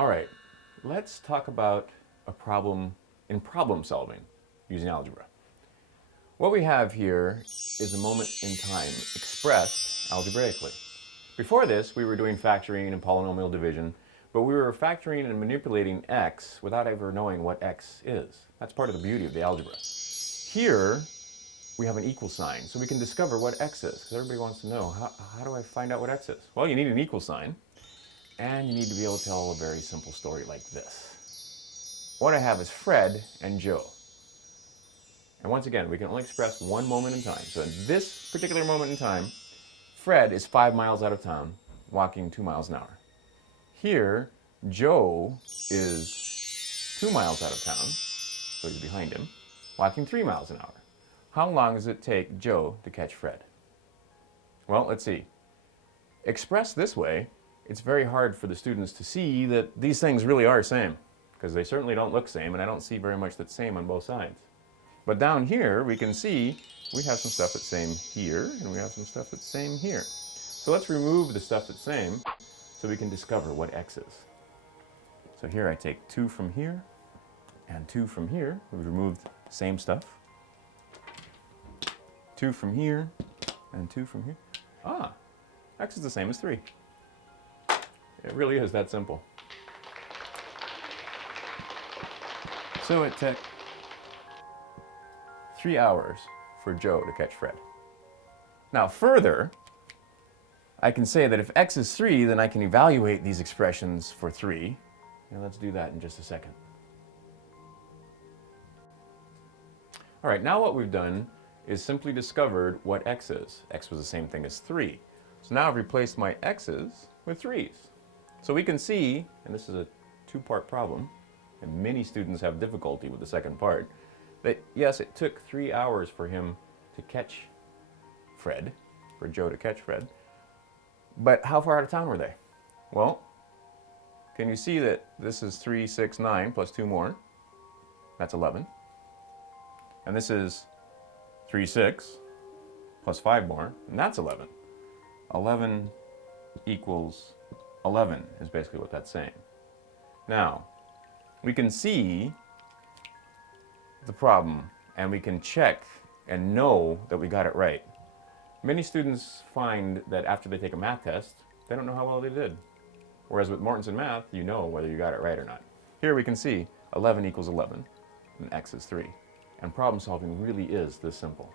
All right, let's talk about a problem in problem solving using algebra. What we have here is a moment in time expressed algebraically. Before this, we were doing factoring and polynomial division, but we were factoring and manipulating x without ever knowing what x is. That's part of the beauty of the algebra. Here, we have an equal sign, so we can discover what x is, because everybody wants to know, how do I find out what x is? Well, you need an equal sign, and you need to be able to tell a very simple story like this. What I have is Fred and Joe. And once again, we can only express one moment in time. So in this particular moment in time, Fred is 5 miles out of town, walking 2 miles an hour. Here, Joe is 2 miles out of town, so he's behind him, walking 3 miles an hour. How long does it take Joe to catch Fred? Well, let's see. Expressed this way, it's very hard for the students to see that these things really are same, because they certainly don't look same, and I don't see very much that's same on both sides. But down here, we can see we have some stuff that's same here, and we have some stuff that's same here. So let's remove the stuff that's same so we can discover what x is. So here I take 2 from here and 2 from here. We've removed the same stuff. 2 from here and 2 from here. Ah, x is the same as 3. It really is that simple. So it took 3 hours for Joe to catch Fred. Now further, I can say that if x is 3, then I can evaluate these expressions for 3. And let's do that in just a second. All right, now what we've done is simply discovered what x is. X was the same thing as 3. So now I've replaced my x's with 3's. So we can see, and this is a 2-part problem, and many students have difficulty with the second part, that yes, it took 3 hours for him to catch Fred, for Joe to catch Fred, but how far out of town were they? Well, can you see that this is 3, 6, 9 plus 2 more? That's 11. And this is 3, 6 plus 5 more, and that's 11. 11 equals 11 is basically what that's saying. Now, we can see the problem, and we can check and know that we got it right. Many students find that after they take a math test, they don't know how well they did. Whereas with Mortensen Math, you know whether you got it right or not. Here we can see 11 equals 11, and x is 3. And problem solving really is this simple.